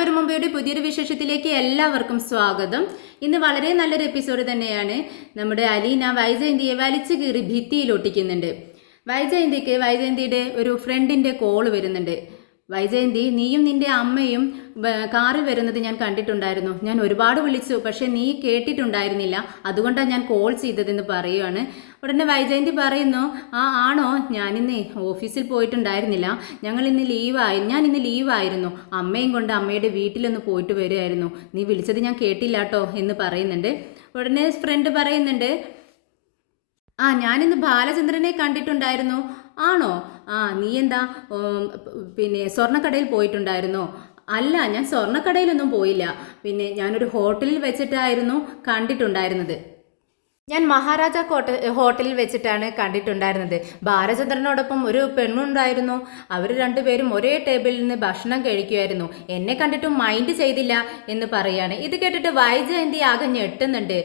കാണാത്തവർ മുമ്പയുടെ പുതിയൊരു വിശേഷത്തിലേക്ക് എല്ലാവർക്കും സ്വാഗതം. ഇന്ന് വളരെ നല്ലൊരു എപ്പിസോഡ് തന്നെയാണ്. നമ്മുടെ അലീന വൈജയന്തിയെ വലിച്ചു കീറി ഭിത്തിയിൽ ഒട്ടിക്കുന്നുണ്ട്. വൈജയന്തിയുടെ ഒരു ഫ്രണ്ടിൻ്റെ കോള് വരുന്നുണ്ട്. വൈജയന്തി, നീയും നിന്റെ അമ്മയും കാറിൽ വരുന്നത് ഞാൻ കണ്ടിട്ടുണ്ടായിരുന്നു. ഞാൻ ഒരുപാട് വിളിച്ചു, പക്ഷെ നീ കേട്ടിട്ടുണ്ടായിരുന്നില്ല. അതുകൊണ്ടാണ് ഞാൻ കോൾ ചെയ്തതെന്ന് പറയുകയാണ്. ഉടനെ വൈജയന്തി പറയുന്നു, ആണോ, ഞാനിന്ന് ഓഫീസിൽ പോയിട്ടുണ്ടായിരുന്നില്ല. ഞാൻ ഇന്ന് ലീവായിരുന്നു. അമ്മയും കൊണ്ട് അമ്മയുടെ വീട്ടിലൊന്ന് പോയിട്ട് വരുമായിരുന്നു. നീ വിളിച്ചത് ഞാൻ കേട്ടില്ല കേട്ടോ എന്ന് പറയുന്നുണ്ട്. ഉടനെ ഫ്രണ്ട് പറയുന്നുണ്ട്, ഞാനിന്ന് ബാലചന്ദ്രനെ കണ്ടിട്ടുണ്ടായിരുന്നു. ആണോ? നീ എന്താ പിന്നെ സ്വർണ്ണക്കടയിൽ പോയിട്ടുണ്ടായിരുന്നോ? അല്ല, ഞാൻ സ്വർണ്ണക്കടയിലൊന്നും പോയില്ല. പിന്നെ ഞാനൊരു ഹോട്ടലിൽ വെച്ചിട്ടായിരുന്നു കണ്ടിട്ടുണ്ടായിരുന്നത്. ഞാൻ മഹാരാജ ഹോട്ടലിൽ വെച്ചിട്ടാണ് കണ്ടിട്ടുണ്ടായിരുന്നത്. ബാലചന്ദ്രനോടൊപ്പം ഒരു പെണ്ണുണ്ടായിരുന്നു. അവർ രണ്ടുപേരും ഒരേ ടേബിളിൽ നിന്ന് ഭക്ഷണം കഴിക്കുമായിരുന്നു. എന്നെ കണ്ടിട്ടും മൈൻഡ് ചെയ്തില്ല എന്ന് പറയാണ്. ഇത് കേട്ടിട്ട് വൈജയന്തി ആകെ ഞെട്ടുന്നുണ്ട്.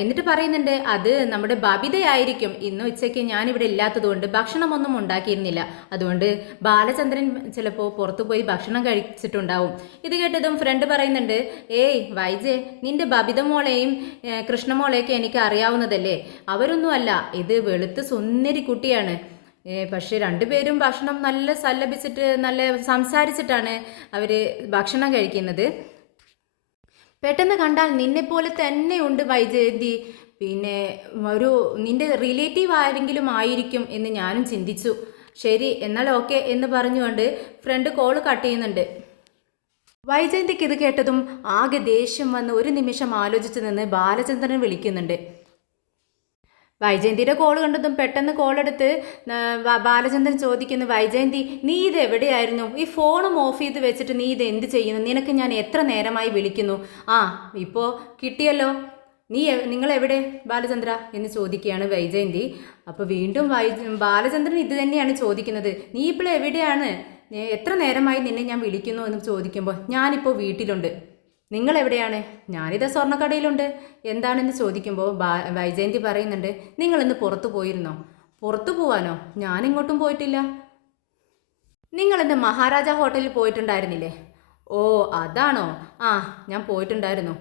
എന്നിട്ട് പറയുന്നുണ്ട്, അത് നമ്മുടെ ബബിതയായിരിക്കും. ഇന്ന് ഉച്ചയ്ക്ക് ഞാനിവിടെ ഇല്ലാത്തതുകൊണ്ട് ഭക്ഷണമൊന്നും ഉണ്ടാക്കിയിരുന്നില്ല. അതുകൊണ്ട് ബാലചന്ദ്രൻ ചിലപ്പോൾ പുറത്തു പോയി ഭക്ഷണം കഴിച്ചിട്ടുണ്ടാവും. ഇത് കേട്ടതും ഫ്രണ്ട് പറയുന്നുണ്ട്, ഏയ് വൈജയ്, നിന്റെ ബബിത മോളെയും കൃഷ്ണമോളെയൊക്കെ എനിക്ക് അറിയാവുന്നതല്ലേ. അവരൊന്നുമല്ല, ഇത് വെളുത്ത് സുന്ദരി കുട്ടിയാണ്. പക്ഷേ രണ്ടുപേരും ഭക്ഷണം നല്ല സല്ലപിച്ചിട്ട് നല്ല സംസാരിച്ചിട്ടാണ് അവർ ഭക്ഷണം കഴിക്കുന്നത്. പെട്ടെന്ന് കണ്ടാൽ നിന്നെപ്പോലെ തന്നെയുണ്ട് വൈജയന്തി. പിന്നെ നിന്റെ റിലേറ്റീവ് ആരെങ്കിലും ആയിരിക്കും എന്ന് ഞാനും ചിന്തിച്ചു. ശരി, എന്നാൽ ഓക്കെ എന്ന് പറഞ്ഞുകൊണ്ട് ഫ്രണ്ട് കോൾ കട്ട് ചെയ്യുന്നുണ്ട്. വൈജയന്തിക്ക് ഇത് കേട്ടതും ആകെ ദേഷ്യം വന്ന് ഒരു നിമിഷം ആലോചിച്ച് നിന്ന് ബാലചന്ദ്രൻ വിളിക്കുന്നുണ്ട്. വൈജയന്തിയുടെ കോൾ കണ്ടതും പെട്ടെന്ന് കോളെടുത്ത് ബാലചന്ദ്രൻ ചോദിക്കുന്നു, വൈജയന്തി, നീ ഇത് എവിടെയായിരുന്നു? ഈ ഫോണും ഓഫ് ചെയ്ത് വെച്ചിട്ട് നീ ഇത് എന്ത് ചെയ്യുന്നു? നിനക്ക് ഞാൻ എത്ര നേരമായി വിളിക്കുന്നു. ഇപ്പോൾ കിട്ടിയല്ലോ. നിങ്ങൾ എവിടെ ബാലചന്ദ്ര എന്ന് ചോദിക്കുകയാണ് വൈജയന്തി. അപ്പോൾ വീണ്ടും ബാലചന്ദ്രൻ ഇത് തന്നെയാണ് ചോദിക്കുന്നത്, നീ ഇപ്പോൾ എവിടെയാണ്? എത്ര നേരമായി നിന്നെ ഞാൻ വിളിക്കുന്നു എന്ന് ചോദിക്കുമ്പോൾ, ഞാനിപ്പോൾ വീട്ടിലുണ്ട്. നിങ്ങൾ എവിടെയാണ്? ഞാനിതാ സ്വർണ്ണക്കടയിലുണ്ട്. എന്താണെന്ന് ചോദിക്കുമ്പോൾ വൈജയന്തി പറയുന്നുണ്ട്, നിങ്ങളിന്ന് പുറത്തു പോയിരുന്നോ? പുറത്തു പോവാനോ? ഞാനിങ്ങോട്ടും പോയിട്ടില്ല. നിങ്ങളിന്ന് മഹാരാജ ഹോട്ടലിൽ പോയിട്ടുണ്ടായിരുന്നില്ലേ? ഓ, അതാണോ? ഞാൻ പോയിട്ടുണ്ടായിരുന്നു.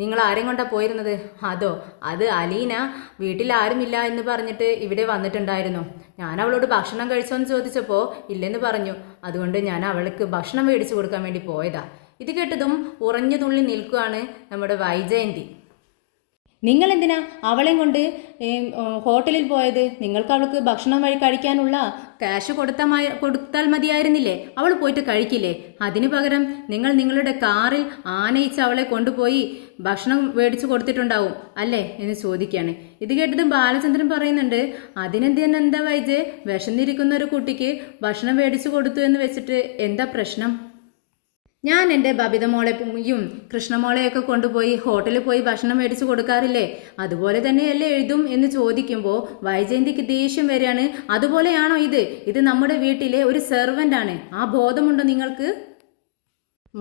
നിങ്ങൾ ആരെയും കൊണ്ടാണ് പോയിരുന്നത്? അത് അലീന വീട്ടിൽ ആരുമില്ല എന്ന് പറഞ്ഞിട്ട് ഇവിടെ വന്നിട്ടുണ്ടായിരുന്നു. ഞാൻ അവളോട് ഭക്ഷണം കഴിച്ചോന്ന് ചോദിച്ചപ്പോൾ ഇല്ലെന്ന് പറഞ്ഞു. അതുകൊണ്ട് ഞാൻ അവൾക്ക് ഭക്ഷണം മേടിച്ചു കൊടുക്കാൻ വേണ്ടി പോയതാ. ഇത് കേട്ടതും ഉറഞ്ഞു തുള്ളി നിൽക്കുകയാണ് നമ്മുടെ വൈജയന്തി. നിങ്ങൾ എന്തിനാ അവളെയും കൊണ്ട് ഹോട്ടലിൽ പോയത്? നിങ്ങൾക്ക് അവൾക്ക് ഭക്ഷണം കഴിക്കാനുള്ള ക്യാഷ് കൊടുത്താൽ മതിയായിരുന്നില്ലേ? അവൾ പോയിട്ട് കഴിക്കില്ലേ? അതിനു പകരം നിങ്ങൾ നിങ്ങളുടെ കാറിൽ ആനയിച്ച് അവളെ കൊണ്ടുപോയി ഭക്ഷണം മേടിച്ചു കൊടുത്തിട്ടുണ്ടാവും അല്ലേ എന്ന് ചോദിക്കുകയാണ്. ഇത് കേട്ടതും ബാലചന്ദ്രൻ പറയുന്നുണ്ട്, അതിനെന്താ വൈജയ്, വിശന്നിരിക്കുന്ന ഒരു കുട്ടിക്ക് ഭക്ഷണം മേടിച്ചു കൊടുത്തു എന്ന് വെച്ചിട്ട് എന്താ പ്രശ്നം? ഞാൻ എൻ്റെ ബബിത മോളെയും കൃഷ്ണമോളെയൊക്കെ കൊണ്ടുപോയി ഹോട്ടലിൽ പോയി ഭക്ഷണം മേടിച്ചു കൊടുക്കാറില്ലേ? അതുപോലെ തന്നെയല്ലേ എഴുതും എന്ന് ചോദിക്കുമ്പോൾ വൈജയന്തിക്ക് ദേഷ്യം വരികയാണ്. അതുപോലെയാണോ ഇത് നമ്മുടെ വീട്ടിലെ ഒരു സെർവൻ്റ് ആണ്. ആ ബോധമുണ്ടോ നിങ്ങൾക്ക്?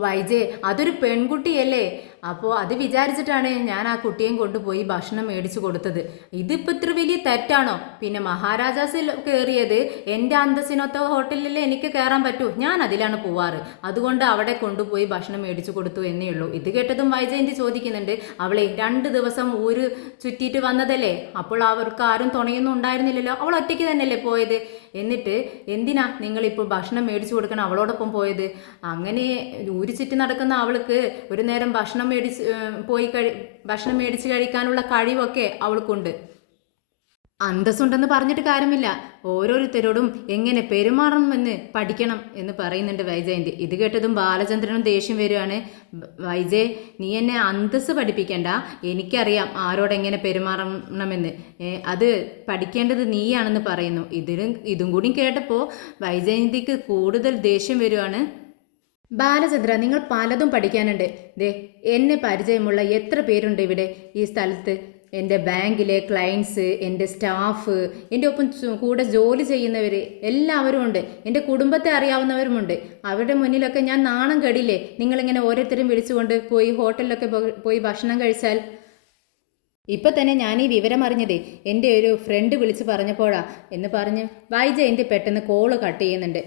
വൈജയ്, അതൊരു പെൺകുട്ടിയല്ലേ? അപ്പോൾ അത് വിചാരിച്ചിട്ടാണ് ഞാൻ ആ കുട്ടിയെയും കൊണ്ടുപോയി ഭക്ഷണം മേടിച്ചു കൊടുത്തത്. ഇതിപ്പോൾ ഇത്ര വലിയ തെറ്റാണോ? പിന്നെ മഹാരാജാസിൽ കയറിയത് എൻ്റെ അന്തസ്സിനൊത്ത ഹോട്ടലിലല്ലേ എനിക്ക് കയറാൻ പറ്റൂ. ഞാൻ അതിലാണ് പോവാറ്. അതുകൊണ്ട് അവിടെ കൊണ്ടുപോയി ഭക്ഷണം മേടിച്ചു കൊടുത്തു എന്നേ ഉള്ളൂ. ഇത് കേട്ടതും വൈജയന്തി ചോദിക്കുന്നുണ്ട്, അവളെ 2 ദിവസം ഊര് ചുറ്റിയിട്ട് വന്നതല്ലേ? അപ്പോൾ അവർക്ക് ആരും തുണയൊന്നും ഉണ്ടായിരുന്നില്ലല്ലോ. അവൾ ഒറ്റയ്ക്ക് തന്നെയല്ലേ പോയത്? എന്നിട്ട് എന്തിനാ നിങ്ങളിപ്പോൾ ഭക്ഷണം മേടിച്ചു കൊടുക്കണം അവളോടൊപ്പം പോയത്? അങ്ങനെ ഊര് ചുറ്റി നടക്കുന്ന അവൾക്ക് ഒരു നേരം ഭക്ഷണം മേടിച്ച് കഴിക്കാനുള്ള കഴിവൊക്കെ അവൾക്കുണ്ട്. അന്തസ്സുണ്ടെന്ന് പറഞ്ഞിട്ട് കാര്യമില്ല. ഓരോരുത്തരോടും എങ്ങനെ പെരുമാറണമെന്ന് പഠിക്കണം എന്ന് പറയുന്നുണ്ട് വൈജയന്തി. ഇത് കേട്ടതും ബാലചന്ദ്രനും ദേഷ്യം വരികയാണ്. വൈജയ്, നീ എന്നെ അന്തസ്സ് പഠിപ്പിക്കേണ്ട. എനിക്കറിയാം ആരോടെങ്ങനെ പെരുമാറണമെന്ന്. അത് പഠിക്കേണ്ടത് നീയാണെന്ന് പറയുന്നു. ഇതും കൂടി കേട്ടപ്പോൾ വൈജയന്തിക്ക് കൂടുതൽ ദേഷ്യം വരികയാണ്. ബാലചന്ദ്ര, നിങ്ങൾ പലതും പഠിക്കാനുണ്ട്. എന്നെ പരിചയമുള്ള എത്ര പേരുണ്ട് ഇവിടെ ഈ സ്ഥലത്ത്? എൻ്റെ ബാങ്കിലെ ക്ലയൻസ്, എൻ്റെ സ്റ്റാഫ്, എൻ്റെ ഒപ്പം കൂടെ ജോലി ചെയ്യുന്നവർ എല്ലാവരും ഉണ്ട്. എൻ്റെ കുടുംബത്തെ അറിയാവുന്നവരുമുണ്ട്. അവരുടെ മുന്നിലൊക്കെ ഞാൻ നാണം കെടില്ലേ നിങ്ങളിങ്ങനെ ഓരോരുത്തരും വിളിച്ചുകൊണ്ട് പോയി ഹോട്ടലിലൊക്കെ പോയി ഭക്ഷണം കഴിച്ചാൽ? ഇപ്പം തന്നെ ഞാൻ ഈ വിവരം അറിഞ്ഞതേ എൻ്റെ ഒരു ഫ്രണ്ട് വിളിച്ച് പറഞ്ഞപ്പോഴാ എന്ന് പറഞ്ഞ് വൈജയന്തി പെട്ടെന്ന് കോള് കട്ട് ചെയ്യുന്നുണ്ട്.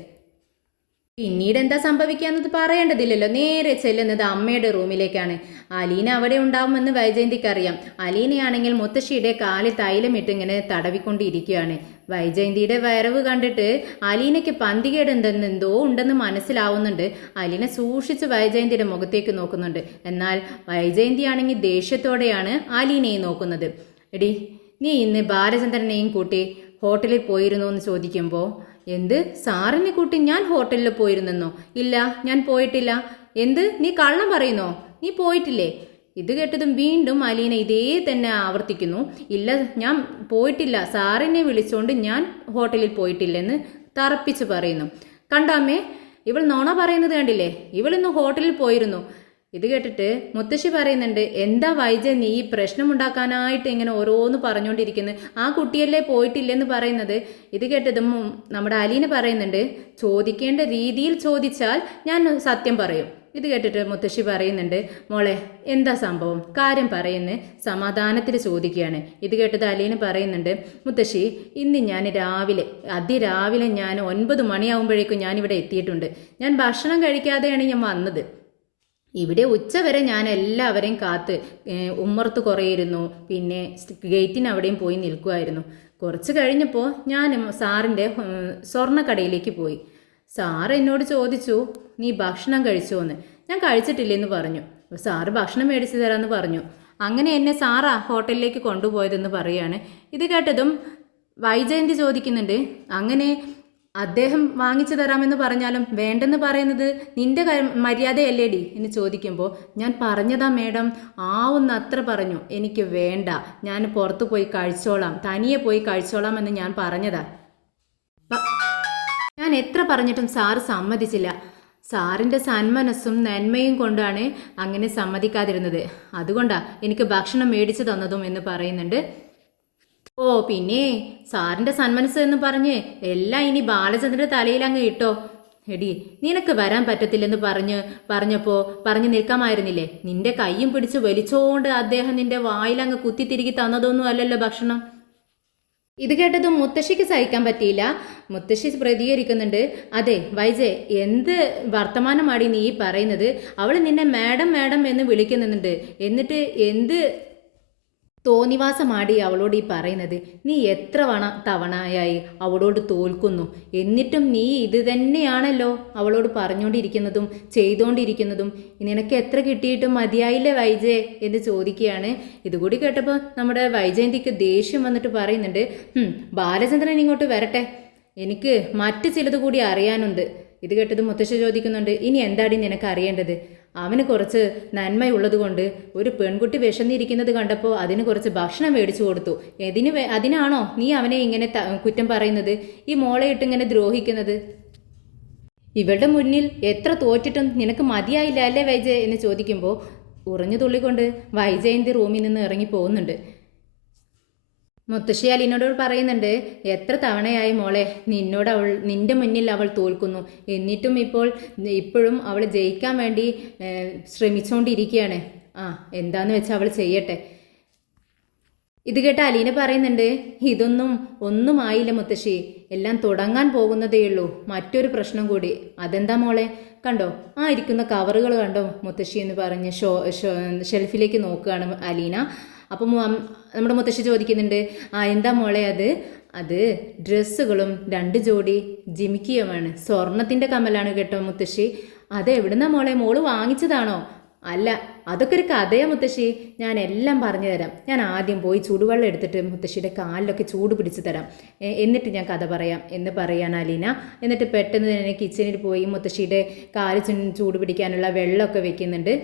പിന്നീട് എന്താ സംഭവിക്കാന്നത് പറയേണ്ടതില്ലല്ലോ. നേരെ ചെല്ലുന്നത് അമ്മയുടെ റൂമിലേക്കാണ്. അലീന അവിടെ ഉണ്ടാവുമെന്ന് വൈജയന്തിക്ക് അറിയാം. അലീനയാണെങ്കിൽ മുത്തശ്ശിയുടെ കാലിൽ തൈലമിട്ട് ഇങ്ങനെ തടവിക്കൊണ്ടിരിക്കുകയാണ്. വൈജയന്തിയുടെ വരവ് കണ്ടിട്ട് അലീനയ്ക്ക് പന്തികേട് എന്തോ ഉണ്ടെന്ന് മനസ്സിലാവുന്നുണ്ട്. അലീന സൂക്ഷിച്ച് വൈജയന്തിയുടെ മുഖത്തേക്ക് നോക്കുന്നുണ്ട്. എന്നാൽ വൈജയന്തിയാണെങ്കിൽ ദേഷ്യത്തോടെയാണ് അലീനയെ നോക്കുന്നത്. എടി, നീ ഇന്ന് ബാലചന്ദ്രനെയും കൂട്ടി ഹോട്ടലിൽ പോയിരുന്നു എന്ന് ചോദിക്കുമ്പോൾ, എന്ത്, സാറിനെ കൂട്ടി ഞാൻ ഹോട്ടലിൽ പോയിരുന്നെന്നോ? ഇല്ല, ഞാൻ പോയിട്ടില്ല. എന്ത്, നീ കള്ളം പറയുന്നോ? നീ പോയിട്ടില്ലേ? ഇത് കേട്ടതും വീണ്ടും അലീന ഇതേ തന്നെ ആവർത്തിക്കുന്നു. ഇല്ല, ഞാൻ പോയിട്ടില്ല, സാറിനെ വിളിച്ചുകൊണ്ട് ഞാൻ ഹോട്ടലിൽ പോയിട്ടില്ലെന്ന് തറപ്പിച്ച് പറയുന്നു. കണ്ടാമേ, ഇവൾ നുണ പറയുന്നത് കണ്ടില്ലേ? ഇവൾ ഇന്ന് ഹോട്ടലിൽ പോയിരുന്നു. ഇത് കേട്ടിട്ട് മുത്തശ്ശി പറയുന്നുണ്ട്, എന്താ വൈജയന്തി ഈ പ്രശ്നമുണ്ടാക്കാനായിട്ട് ഇങ്ങനെ ഓരോന്ന് പറഞ്ഞുകൊണ്ടിരിക്കുന്നത്? ആ കുട്ടിയല്ലേ പോയിട്ടില്ലെന്ന് പറയുന്നത്. ഇത് കേട്ടതും നമ്മുടെ അലീന പറയുന്നുണ്ട്, ചോദിക്കേണ്ട രീതിയിൽ ചോദിച്ചാൽ ഞാൻ സത്യം പറയും. ഇത് കേട്ടിട്ട് മുത്തശ്ശി പറയുന്നുണ്ട്, മോളെ എന്താ സംഭവം, കാര്യം പറയുന്നു, സമാധാനത്തിൽ ചോദിക്കുകയാണ്. ഇത് കേട്ടത് അലീന പറയുന്നുണ്ട്, മുത്തശ്ശി ഇന്ന് ഞാൻ അതിരാവിലെ ഞാൻ 9 മണിയാകുമ്പോഴേക്കും ഞാനിവിടെ എത്തിയിട്ടുണ്ട്. ഞാൻ ഭക്ഷണം കഴിക്കാതെയാണ് ഞാൻ വന്നത്. ഇവിടെ ഉച്ചവരെ ഞാൻ എല്ലാവരെയും കാത്ത് ഉമ്മറത്ത് കുറേ ഇരുന്നു. പിന്നെ ഗേറ്റിന് അവിടെയും പോയി നിൽക്കുമായിരുന്നു. കുറച്ച് കഴിഞ്ഞപ്പോൾ ഞാൻ സാറിൻ്റെ സ്വർണ്ണക്കടയിലേക്ക് പോയി. സാറ് എന്നോട് ചോദിച്ചു, നീ ഭക്ഷണം കഴിച്ചോ എന്ന്. ഞാൻ കഴിച്ചിട്ടില്ലെന്ന് പറഞ്ഞു. സാറ് ഭക്ഷണം മേടിച്ച് തരാമെന്ന് പറഞ്ഞു. അങ്ങനെ എന്നെ സാറാ ഹോട്ടലിലേക്ക് കൊണ്ടുപോയതെന്ന് പറയുകയാണ്. ഇത് കേട്ടതും വൈജയന്തി ചോദിക്കുന്നുണ്ട്, അങ്ങനെ അദ്ദേഹം വാങ്ങിച്ചു തരാമെന്ന് പറഞ്ഞാലും വേണ്ടെന്ന് പറയുന്നത് നിന്റെ മര്യാദയല്ലേടി എന്ന് ചോദിക്കുമ്പോൾ, ഞാൻ പറഞ്ഞതാ മേഡം, ആവുന്നത്ര പറഞ്ഞു, എനിക്ക് വേണ്ട, ഞാൻ പുറത്തു പോയി കഴിച്ചോളാം, തനിയെ പോയി കഴിച്ചോളാം എന്ന് ഞാൻ പറഞ്ഞതാ. ഞാൻ എത്ര പറഞ്ഞിട്ടും സാറ് സമ്മതിച്ചില്ല. സാറിൻ്റെ സന്മനസ്സും നന്മയും കൊണ്ടാണ് അങ്ങനെ സമ്മതിക്കാതിരുന്നത്. അതുകൊണ്ടാണ് എനിക്ക് ഭക്ഷണം മേടിച്ചു തന്നതും എന്ന് പറയുന്നുണ്ട്. ഓ പിന്നെ സാറിൻ്റെ സന്മനസ് എന്ന് പറഞ്ഞ് എല്ലാം ഇനി ബാലചന്ദ്രൻ്റെ തലയിൽ അങ്ങ് ഇട്ടോ. എടി, നിനക്ക് വരാൻ പറ്റത്തില്ലെന്ന് പറഞ്ഞു നിൽക്കാമായിരുന്നില്ലേ? നിന്റെ കൈയും പിടിച്ച് വലിച്ചോണ്ട് അദ്ദേഹം നിന്റെ വായിലങ്ങ് കുത്തിത്തിരികി തന്നതൊന്നും അല്ലല്ലോ ഭക്ഷണം. ഇത് കേട്ടതും മുത്തശ്ശിക്ക് സഹിക്കാൻ പറ്റിയില്ല. മുത്തശ്ശി പ്രതികരിക്കുന്നുണ്ട്, അതെ വൈജയ്, എന്ത് വർത്തമാനമാടി നീ പറയുന്നത്? അവൾ നിന്നെ മാഡം മാഡം എന്ന് വിളിക്കുന്നുണ്ട്. എന്നിട്ട് എന്ത് തോന്നിവാസമാടി അവളോട് ഈ പറയുന്നത്? നീ എത്ര തവണയായി അവളോട് തോൽക്കുന്നു, എന്നിട്ടും നീ ഇത് തന്നെയാണല്ലോ അവളോട് പറഞ്ഞുകൊണ്ടിരിക്കുന്നതും ചെയ്തുകൊണ്ടിരിക്കുന്നതും. നിനക്ക് എത്ര കിട്ടിയിട്ടും മതിയായില്ലേ വൈജയ് എന്ന് ചോദിക്കുകയാണ്. ഇതുകൂടി കേട്ടപ്പോൾ നമ്മുടെ വൈജയന്തിക്ക് ദേഷ്യം വന്നിട്ട് പറയുന്നുണ്ട്, ബാലചന്ദ്രൻ ഇങ്ങോട്ട് വരട്ടെ, എനിക്ക് മറ്റ് ചിലത് കൂടി അറിയാനുണ്ട്. ഇത് കേട്ടത് മുത്തശ്ശി ചോദിക്കുന്നുണ്ട്, ഇനി എന്താടി നിനക്ക് അറിയേണ്ടത്? അവന് കുറച്ച് നന്മയുള്ളത് കൊണ്ട് ഒരു പെൺകുട്ടി വിശന്നിരിക്കുന്നത് കണ്ടപ്പോൾ അതിന് കുറച്ച് ഭക്ഷണം മേടിച്ചു കൊടുത്തു. അതിനാണോ നീ അവനെ ഇങ്ങനെ കുറ്റം പറയുന്നത്, ഈ മോളെ ഇട്ടിങ്ങനെ ദ്രോഹിക്കുന്നത്? ഇവളുടെ മുന്നിൽ എത്ര തോറ്റിട്ടും നിനക്ക് മതിയായില്ല അല്ലേ വൈജയ് എന്ന് ചോദിക്കുമ്പോൾ ഉറഞ്ഞു തുള്ളിക്കൊണ്ട് വൈജയന്തി റൂമിൽ നിന്ന് ഇറങ്ങി പോകുന്നുണ്ട്. മുത്തശ്ശി അലീനോട് പറയുന്നുണ്ട്, എത്ര തവണയായി മോളെ നിന്റെ മുന്നിൽ അവൾ തോൽക്കുന്നു, എന്നിട്ടും ഇപ്പോഴും അവൾ ജയിക്കാൻ വേണ്ടി ശ്രമിച്ചുകൊണ്ടിരിക്കുകയാണ്. എന്താന്ന് വെച്ചാൽ അവൾ ചെയ്യട്ടെ. ഇത് കേട്ട അലീന പറയുന്നുണ്ട്, ഒന്നും ആയില്ല മുത്തശ്ശി, എല്ലാം തുടങ്ങാൻ പോകുന്നതേയുള്ളൂ. മറ്റൊരു പ്രശ്നം കൂടി. അതെന്താ മോളെ? കണ്ടോ, ഇരിക്കുന്ന കവറുകൾ കണ്ടോ മുത്തശ്ശി എന്ന് പറഞ്ഞ് ഷെൽഫിലേക്ക് നോക്കുകയാണ് അലീന. അപ്പം നമ്മുടെ മുത്തശ്ശി ചോദിക്കുന്നുണ്ട്, എന്താ മോളെ അത് ഡ്രസ്സുകളും 2 ജോഡി ജിമിക്കിയുമാണ്. സ്വർണത്തിൻ്റെ കമ്മലാണ് കേട്ടോ മുത്തശ്ശി. അത് എവിടുന്നാ മോളെ? മോള് വാങ്ങിച്ചതാണോ? അല്ല, അതൊക്കെ ഒരു കഥയാ മുത്തശ്ശി, ഞാൻ എല്ലാം പറഞ്ഞു തരാം. ഞാൻ ആദ്യം പോയി ചൂടുവെള്ളം എടുത്തിട്ട് മുത്തശ്ശിയുടെ കാലിലൊക്കെ ചൂട് പിടിച്ച് തരാം, എന്നിട്ട് ഞാൻ കഥ പറയാം എന്ന് പറയാൻ അലീന. എന്നിട്ട് പെട്ടെന്ന് തന്നെ കിച്ചണിൽ പോയി മുത്തശ്ശിയുടെ കാല് ചൂട് പിടിക്കാനുള്ള വെള്ളമൊക്കെ വെക്കുന്നുണ്ട്.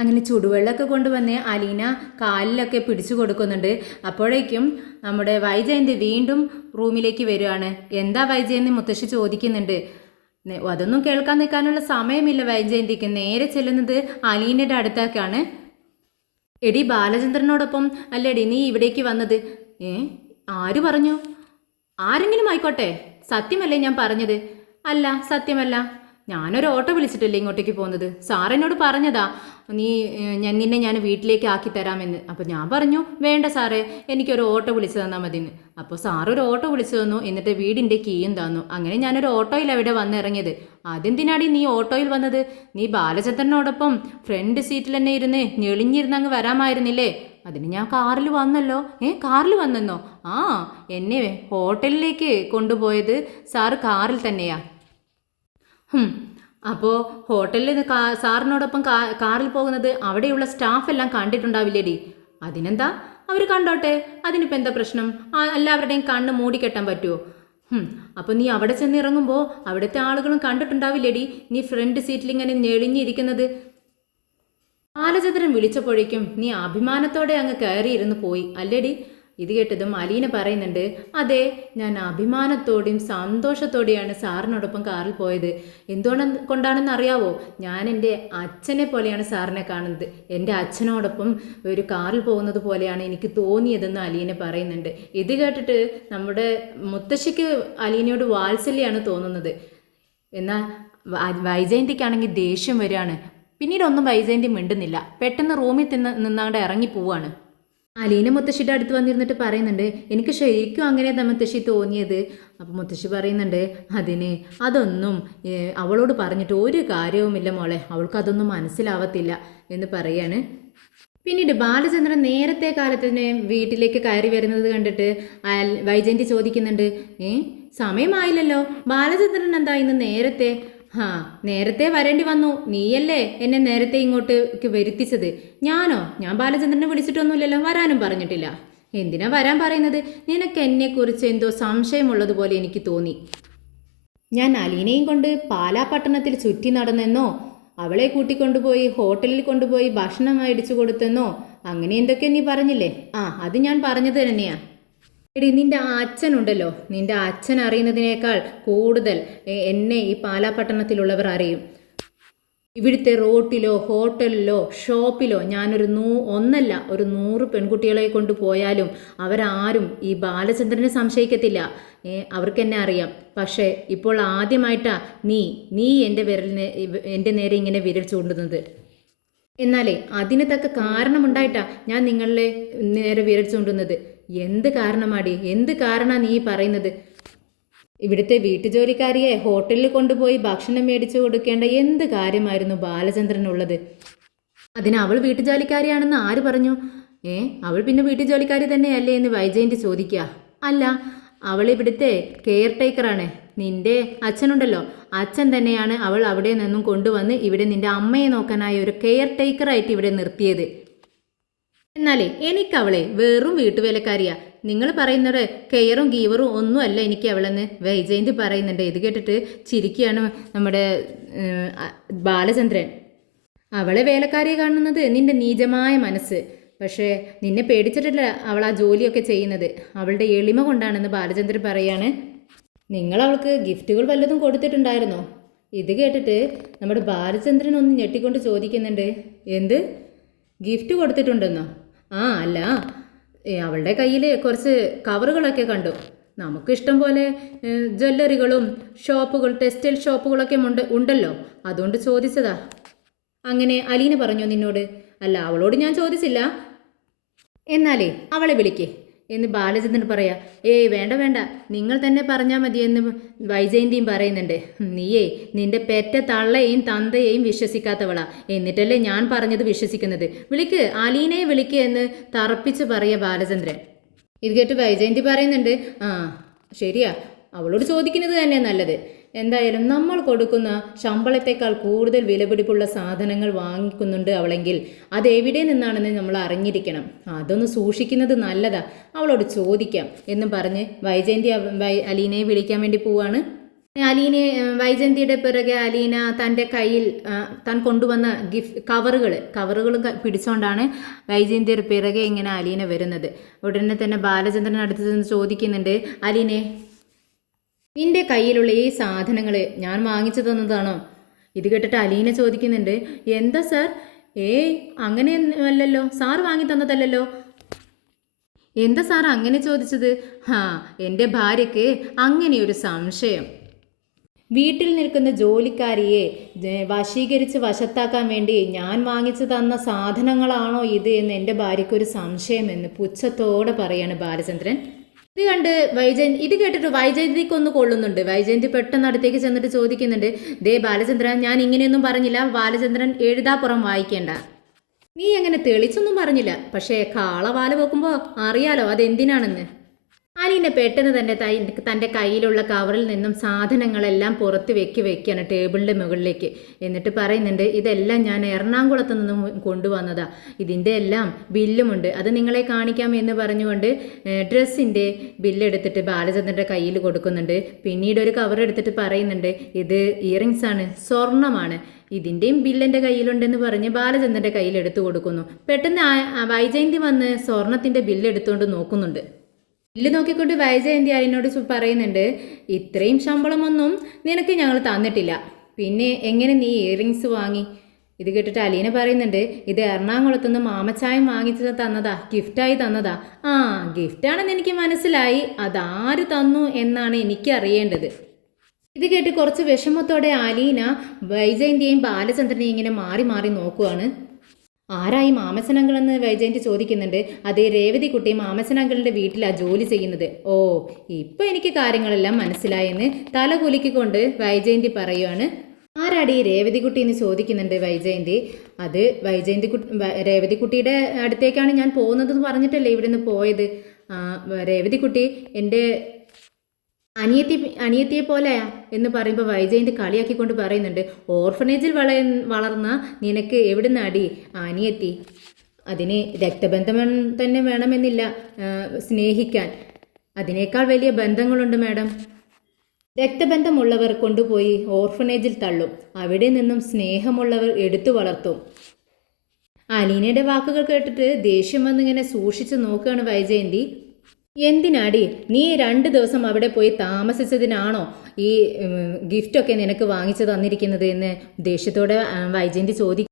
അങ്ങനെ ചുടുവെള്ളമൊക്കെ കൊണ്ടുവന്ന് അലീന കാലിലൊക്കെ പിടിച്ചു കൊടുക്കുന്നുണ്ട്. അപ്പോഴേക്കും നമ്മുടെ വൈജയന്തി വീണ്ടും റൂമിലേക്ക് വരികയാണ്. എന്താ വൈജയന്തി മുത്തശ്ശി ചോദിക്കുന്നുണ്ട്. അതൊന്നും കേൾക്കാൻ നിൽക്കാനുള്ള സമയമില്ല വൈജയന്തിക്ക്. നേരെ ചെല്ലുന്നത് അലീനയുടെ അടുത്തേക്കാണ്. എടി, ബാലചന്ദ്രനോടൊപ്പം അല്ലേടി നീ ഇവിടേക്ക് വന്നത്? ആര് പറഞ്ഞു? ആരെങ്കിലും ആയിക്കോട്ടെ, സത്യമല്ലേ ഞാൻ പറഞ്ഞത്? അല്ല, സത്യമല്ല. ഞാനൊരു ഓട്ടോ വിളിച്ചിട്ടല്ലേ ഇങ്ങോട്ടേക്ക് പോകുന്നത്. സാർ എന്നോട് പറഞ്ഞതാ നിന്നെ ഞാൻ വീട്ടിലേക്ക് ആക്കി തരാമെന്ന്. അപ്പോൾ ഞാൻ പറഞ്ഞു വേണ്ട സാറേ, എനിക്കൊരു ഓട്ടോ വിളിച്ചു തന്നാൽ മതിയെന്ന്. അപ്പോൾ സാർ ഒരു ഓട്ടോ വിളിച്ചു തന്നു, എന്നിട്ട് വീടിൻ്റെ കീയും തന്നു. അങ്ങനെ ഞാനൊരു ഓട്ടോയിൽ അവിടെ വന്നിറങ്ങിയത്. അതെന്തിനാടി നീ ഓട്ടോയിൽ വന്നത്? നീ ബാലചന്ദ്രനോടൊപ്പം ഫ്രണ്ട് സീറ്റിൽ തന്നെ ഇരുന്ന് ഞെളിഞ്ഞിരുന്ന് അങ്ങ് വരാമായിരുന്നില്ലേ? അതിന് ഞാൻ കാറിൽ വന്നല്ലോ. കാറിൽ വന്നെന്നോ? ആ, എന്നെ ഹോട്ടലിലേക്ക് കൊണ്ടുപോയത് സാറ് കാറിൽ തന്നെയാ. അപ്പോൾ ഹോട്ടലിൽ സാറിനോടൊപ്പം കാറിൽ പോകുന്നത് അവിടെയുള്ള സ്റ്റാഫെല്ലാം കണ്ടിട്ടുണ്ടാവില്ലേടി? അതിനെന്താ, അവർ കണ്ടോട്ടെ, അതിനിപ്പോൾ എന്താ പ്രശ്നം? എല്ലാവരുടെയും കണ്ണ് മൂടിക്കെട്ടാൻ പറ്റുമോ? അപ്പോൾ നീ അവിടെ ചെന്ന് ഇറങ്ങുമ്പോൾ അവിടുത്തെ ആളുകളും കണ്ടിട്ടുണ്ടാവില്ലേടി നീ ഫ്രണ്ട് സീറ്റിൽ ഇങ്ങനെ ഞെളിഞ്ഞിരിക്കുന്നത്? ബാലചന്ദ്രൻ വിളിച്ചപ്പോഴേക്കും നീ അഭിമാനത്തോടെ അങ്ങ് കയറിയിരുന്ന് പോയി അല്ലേടി? ഇത് കേട്ടതും അലീന പറയുന്നുണ്ട്, അതെ, ഞാൻ അഭിമാനത്തോടെയും സന്തോഷത്തോടെയാണ് സാറിനോടൊപ്പം കാറിൽ പോയത്. കൊണ്ടാണെന്ന് അറിയാവോ? ഞാൻ എൻ്റെ അച്ഛനെ പോലെയാണ് സാറിനെ കാണുന്നത്. എൻ്റെ അച്ഛനോടൊപ്പം ഒരു കാറിൽ പോകുന്നത് പോലെയാണ് എനിക്ക് തോന്നിയതെന്ന് അലീന പറയുന്നുണ്ട്. ഇത് കേട്ടിട്ട് നമ്മുടെ മുത്തശ്ശിക്ക് അലീനയോട് വാത്സല്യമാണ് തോന്നുന്നത്. എന്നാൽ വൈജയന്തിക്കാണെങ്കിൽ ദേഷ്യം വരികയാണ്. പിന്നീടൊന്നും വൈജയന്തി മിണ്ടുന്നില്ല. പെട്ടെന്ന് റൂമിൽ നിന്നാണ്ട് ഇറങ്ങി പോവാണ്. അലീന മുത്തശ്ശിയുടെ അടുത്ത് വന്നിരുന്നിട്ട് പറയുന്നുണ്ട്, എനിക്ക് ശരിക്കും അങ്ങനെയാണ് മുത്തശ്ശി തോന്നിയത്. അപ്പോൾ മുത്തശ്ശി പറയുന്നുണ്ട്, അതൊന്നും അവളോട് പറഞ്ഞിട്ട് ഒരു കാര്യവുമില്ല മോളെ, അവൾക്കതൊന്നും മനസ്സിലാവത്തില്ല എന്ന് പറയാണ്. പിന്നീട് ബാലചന്ദ്രൻ നേരത്തെ കാലത്തിന് വീട്ടിലേക്ക് കയറി വരുന്നത് കണ്ടിട്ട് വൈജയന്തി ചോദിക്കുന്നുണ്ട്, സമയമായില്ലല്ലോ, ബാലചന്ദ്രൻ എന്താ ഇന്ന് നേരത്തെ? നേരത്തെ വരേണ്ടി വന്നു. നീയല്ലേ എന്നെ നേരത്തെ ഇങ്ങോട്ടേക്ക് വരുത്തിച്ചത്. ഞാൻ ബാലചന്ദ്രനെ വിളിച്ചിട്ടൊന്നുമില്ലല്ലോ, വരാനും പറഞ്ഞിട്ടില്ല. എന്തിനാ വരാൻ പറയുന്നത്? നിനക്ക് എന്നെക്കുറിച്ച് എന്തോ സംശയമുള്ളതുപോലെ എനിക്ക് തോന്നി. ഞാൻ അലീനയും കൊണ്ട് പാലാപട്ടണത്തിൽ ചുറ്റി നടന്നെന്നോ, അവളെ കൂട്ടിക്കൊണ്ടുപോയി ഹോട്ടലിൽ കൊണ്ടുപോയി ഭക്ഷണം മേടിച്ചു കൊടുത്തെന്നോ അങ്ങനെ എന്തൊക്കെ നീ പറഞ്ഞില്ലേ? അത് ഞാൻ പറഞ്ഞത് തന്നെയാ. എടി, നിന്റെ അച്ഛനുണ്ടല്ലോ, നിന്റെ അച്ഛൻ അറിയുന്നതിനേക്കാൾ കൂടുതൽ എന്നെ ഈ പാലാപട്ടണത്തിലുള്ളവർ അറിയും. ഇവിടുത്തെ റോട്ടിലോ ഹോട്ടലിലോ ഷോപ്പിലോ ഞാനൊരു ഒന്നല്ല ഒരു 100 പെൺകുട്ടികളെ കൊണ്ട് പോയാലും അവരാരും ഈ ബാലചന്ദ്രനെ സംശയിക്കത്തില്ല. അവർക്ക് എന്നെ അറിയാം. പക്ഷേ ഇപ്പോൾ ആദ്യമായിട്ടാണ് നീ എൻ്റെ നേരെ ഇങ്ങനെ വിരൽ ചൂണ്ടുന്നത്. എന്നാലേ അതിന് തക്ക കാരണമുണ്ടായിട്ടാ ഞാൻ നിങ്ങളെ നേരെ വിരൽ ചൂണ്ടുന്നത്. എന്ത് കാരണമാടി? എന്ത് കാരണമാണ് നീ പറയുന്നത്? ഇവിടുത്തെ വീട്ടുജോലിക്കാരിയെ ഹോട്ടലിൽ കൊണ്ടുപോയി ഭക്ഷണം മേടിച്ചു കൊടുക്കേണ്ട എന്ത് കാര്യമായിരുന്നു ബാലചന്ദ്രനുള്ളത്? അതിന് അവൾ വീട്ടുജോലിക്കാരിയാണെന്ന് ആര് പറഞ്ഞു? അവൾ പിന്നെ വീട്ടുജോലിക്കാരി തന്നെയല്ലേ എന്ന് വൈജയന്തി ചോദിക്കുക. അല്ല, അവൾ ഇവിടുത്തെ കെയർ ടേക്കറാണ്. നിന്റെ അച്ഛനുണ്ടല്ലോ, അച്ഛൻ തന്നെയാണ് അവൾ അവിടെ നിന്നും കൊണ്ടുവന്ന് ഇവിടെ നിന്റെ അമ്മയെ നോക്കാനായി ഒരു കെയർ ടേക്കറായിട്ട് ഇവിടെ നിർത്തിയത്. എന്നാലേ എനിക്കവളെ വെറും വീട്ടുവേലക്കാരിയാ. നിങ്ങൾ പറയുന്നത് കെയറും ഗീവറും ഒന്നും അല്ല എനിക്ക് അവളെന്ന് വൈജയന്തി പറയുന്നുണ്ട്. ഇത് കേട്ടിട്ട് ചിരിക്കുകയാണ് നമ്മുടെ ബാലചന്ദ്രൻ. അവളെ വേലക്കാരിയെ കാണുന്നത് നിന്റെ നീചമായ മനസ്സ്. പക്ഷേ നിന്നെ പേടിച്ചിട്ടല്ല അവൾ ആ ജോലിയൊക്കെ ചെയ്യുന്നത്, അവളുടെ എളിമ കൊണ്ടാണെന്ന് ബാലചന്ദ്രൻ പറയാണ്. നിങ്ങൾ അവൾക്ക് ഗിഫ്റ്റുകൾ വല്ലതും കൊടുത്തിട്ടുണ്ടായിരുന്നോ? ഇത് കേട്ടിട്ട് നമ്മുടെ ബാലചന്ദ്രൻ ഒന്ന് ഞെട്ടിക്കൊണ്ട് ചോദിക്കുന്നുണ്ട്, എന്ത് ഗിഫ്റ്റ് കൊടുത്തിട്ടുണ്ടെന്നോ? അല്ല, അവളുടെ കയ്യിൽ കുറച്ച് കവറുകളൊക്കെ കണ്ടു. നമുക്കിഷ്ടം പോലെ ജ്വല്ലറികളും ടെക്സ്റ്റൈൽ ഷോപ്പുകളൊക്കെ ഉണ്ടല്ലോ, അതുകൊണ്ട് ചോദിച്ചതാ. അങ്ങനെ അലീന പറഞ്ഞോ നിന്നോട്? അല്ല, അവളോട് ഞാൻ ചോദിച്ചില്ല. എന്നാലേ അവളെ വിളിക്കേ എന്ന് ബാലചന്ദ്രൻ പറയാ. വേണ്ട, നിങ്ങൾ തന്നെ പറഞ്ഞാൽ മതിയെന്ന് വൈജയന്തിയും പറയുന്നുണ്ട്. നിന്റെ പെറ്റ തള്ളയെയും തന്തയെയും വിശ്വസിക്കാത്തവളാ, എന്നിട്ടല്ലേ ഞാൻ പറഞ്ഞത് വിശ്വസിക്കുന്നത്. വിളിക്ക്, അലീനയെ വിളിക്കുക എന്ന് തറപ്പിച്ച് പറയാ ബാലചന്ദ്രൻ. ഇത് കേട്ട് വൈജയന്തി പറയുന്നുണ്ട്, ശരിയാ, അവളോട് ചോദിക്കുന്നത് തന്നെ നല്ലത്. എന്തായാലും നമ്മൾ കൊടുക്കുന്ന ശമ്പളത്തേക്കാൾ കൂടുതൽ വിലപിടിപ്പുള്ള സാധനങ്ങൾ വാങ്ങിക്കുന്നുണ്ട് അവളെങ്കിൽ അതെവിടെ നിന്നാണെന്ന് നമ്മൾ അറിഞ്ഞിരിക്കണം. അതൊന്ന് സൂക്ഷിക്കുന്നത് നല്ലതാ, അവളോട് ചോദിക്കാം എന്നും പറഞ്ഞ് വൈജയന്തി അലീനയെ വിളിക്കാൻ വേണ്ടി പോവാണ്. വൈജയന്തിയുടെ പിറകെ അലീന തൻ്റെ കയ്യിൽ താൻ കൊണ്ടുവന്ന കവറുകൾ പിടിച്ചുകൊണ്ടാണ് വൈജയന്തിയുടെ പിറകെ ഇങ്ങനെ അലീന വരുന്നത്. ഉടനെ തന്നെ ബാലചന്ദ്രൻ അടുത്ത് നിന്ന് ചോദിക്കുന്നുണ്ട്, അലീനെ, നിന്റെ കയ്യിലുള്ള ഈ സാധനങ്ങൾ ഞാൻ വാങ്ങിച്ചു തന്നതാണോ? ഇത് കേട്ടിട്ട് അലീന ചോദിക്കുന്നുണ്ട്, എന്താ സാർ? അങ്ങനെയല്ലല്ലോ, സാർ വാങ്ങി തന്നതല്ലല്ലോ. എന്താ സാർ അങ്ങനെ ചോദിച്ചത്? എൻ്റെ ഭാര്യയ്ക്ക് അങ്ങനെയൊരു സംശയം. വീട്ടിൽ നിൽക്കുന്ന ജോലിക്കാരിയെ വശീകരിച്ച് വശത്താക്കാൻ വേണ്ടി ഞാൻ വാങ്ങിച്ചു തന്ന സാധനങ്ങളാണോ ഇത് എന്ന് എൻ്റെ ഭാര്യയ്ക്കൊരു സംശയമെന്ന് പുച്ഛത്തോടെ പറയാണ് ബാലചന്ദ്രൻ. ഇത് കേട്ടിട്ട് വൈജയന്തിക്കൊന്ന് കൊള്ളുന്നുണ്ട്. വൈജയന്തി പെട്ടെന്ന് അടുത്തേക്ക് ചെന്നിട്ട് ചോദിക്കുന്നുണ്ട്, ദേ ബാലചന്ദ്രൻ, ഞാൻ ഇങ്ങനെയൊന്നും പറഞ്ഞില്ല. ബാലചന്ദ്രൻ എഴുതാപ്പുറം വായിക്കേണ്ട. നീ അങ്ങനെ തെളിച്ചൊന്നും പറഞ്ഞില്ല, പക്ഷേ കാളവാല വെക്കുമ്പോൾ അറിയാലോ അതെന്തിനാണെന്ന്. അലീന പെട്ടെന്ന് തൻ്റെ കയ്യിലുള്ള കവറിൽ നിന്നും സാധനങ്ങളെല്ലാം പുറത്ത് വെക്കുകയാണ് ടേബിളിൻ്റെ മുകളിലേക്ക്. എന്നിട്ട് പറയുന്നുണ്ട്, ഇതെല്ലാം ഞാൻ എറണാകുളത്ത് നിന്നും കൊണ്ടുവന്നതാ. ഇതിൻ്റെ എല്ലാം ബില്ലുമുണ്ട്, അത് നിങ്ങളെ കാണിക്കാം എന്ന് പറഞ്ഞുകൊണ്ട് ഡ്രസ്സിൻ്റെ ബില്ലെടുത്തിട്ട് ബാലചന്ദ്രൻ്റെ കയ്യിൽ കൊടുക്കുന്നുണ്ട്. പിന്നീട് ഒരു കവർ എടുത്തിട്ട് പറയുന്നുണ്ട്, ഇത് ഇയറിങ്സ് ആണ്, സ്വർണ്ണമാണ്, ഇതിൻ്റെയും ബില്ലെൻ്റെ കയ്യിലുണ്ടെന്ന് പറഞ്ഞ് ബാലചന്ദ്രൻ്റെ കയ്യിൽ എടുത്തു കൊടുക്കുന്നു. പെട്ടെന്ന് വൈജയന്തി വന്ന് സ്വർണത്തിൻ്റെ ബില്ലെടുത്തുകൊണ്ട് നോക്കുന്നുണ്ട്. ബില്ല് നോക്കിക്കൊണ്ട് വൈജയന്തി അതിനോട് പറയുന്നുണ്ട്, ഇത്രയും ശമ്പളമൊന്നും നിനക്ക് ഞങ്ങൾ തന്നിട്ടില്ല, പിന്നെ എങ്ങനെ നീ ഇയറിങ്സ് വാങ്ങി? ഇത് കേട്ടിട്ട് അലീന പറയുന്നുണ്ട്, ഇത് എറണാകുളത്തുനിന്ന് മാമച്ചായം വാങ്ങിച്ച് തന്നതാ, ഗിഫ്റ്റായി തന്നതാ. ആ, ഗിഫ്റ്റാണെന്ന് എനിക്ക് മനസ്സിലായി, അതാര് തന്നു എന്നാണ് എനിക്ക് അറിയേണ്ടത്. ഇത് കേട്ട് കുറച്ച് വിഷമത്തോടെ അലീന വൈജയന്തിയെയും ബാലചന്ദ്രനെയും ഇങ്ങനെ മാറി മാറി നോക്കുവാണ്. ആരായി മാമച്ചനങ്കിളെന്ന് വൈജയന്തി ചോദിക്കുന്നുണ്ട്. അതേ, രേവതി കുട്ടി മാമച്ചനങ്കിളിൻ്റെ വീട്ടിലാണ് ജോലി ചെയ്യുന്നത്. ഓ, ഇപ്പം എനിക്ക് കാര്യങ്ങളെല്ലാം മനസ്സിലായെന്ന് തല കുലുക്കിക്കൊണ്ട് വൈജയന്തി പറയുവാണ്. ആരാടി രേവതിക്കുട്ടി എന്ന് ചോദിക്കുന്നുണ്ട് വൈജയന്തി. അത് രേവതിക്കുട്ടിയുടെ അടുത്തേക്കാണ് ഞാൻ പോകുന്നതെന്ന് പറഞ്ഞിട്ടല്ലേ ഇവിടെ നിന്ന് പോയത്. രേവതിക്കുട്ടി എൻ്റെ അനിയത്തിയെ പോലെയാ എന്ന് പറയുമ്പോൾ വൈജയന്തി കളിയാക്കിക്കൊണ്ട് പറയുന്നുണ്ട്, ഓർഫനേജിൽ വളർന്ന നിനക്ക് എവിടുന്ന് അടി അനിയത്തി? അതിന് രക്തബന്ധം തന്നെ വേണമെന്നില്ല സ്നേഹിക്കാൻ, അതിനേക്കാൾ വലിയ ബന്ധങ്ങളുണ്ട് മാഡം. രക്തബന്ധമുള്ളവർ കൊണ്ടുപോയി ഓർഫനേജിൽ തള്ളും, അവിടെ നിന്നും സ്നേഹമുള്ളവർ എടുത്തു വളർത്തും. അലീനയുടെ വാക്കുകൾ കേട്ടിട്ട് ദേഷ്യം വന്നിങ്ങനെ സൂക്ഷിച്ച് നോക്കുകയാണ് വൈജയന്തി. എന്തിനാടി നീ 2 ദിവസം അവിടെ പോയി താമസിച്ചതിനാണോ ഈ ഗിഫ്റ്റൊക്കെ നിനക്ക് വാങ്ങിച്ചു തന്നിരിക്കുന്നത് എന്ന് ദേഷ്യത്തോടെ വൈജയന്തി ചോദിക്കും.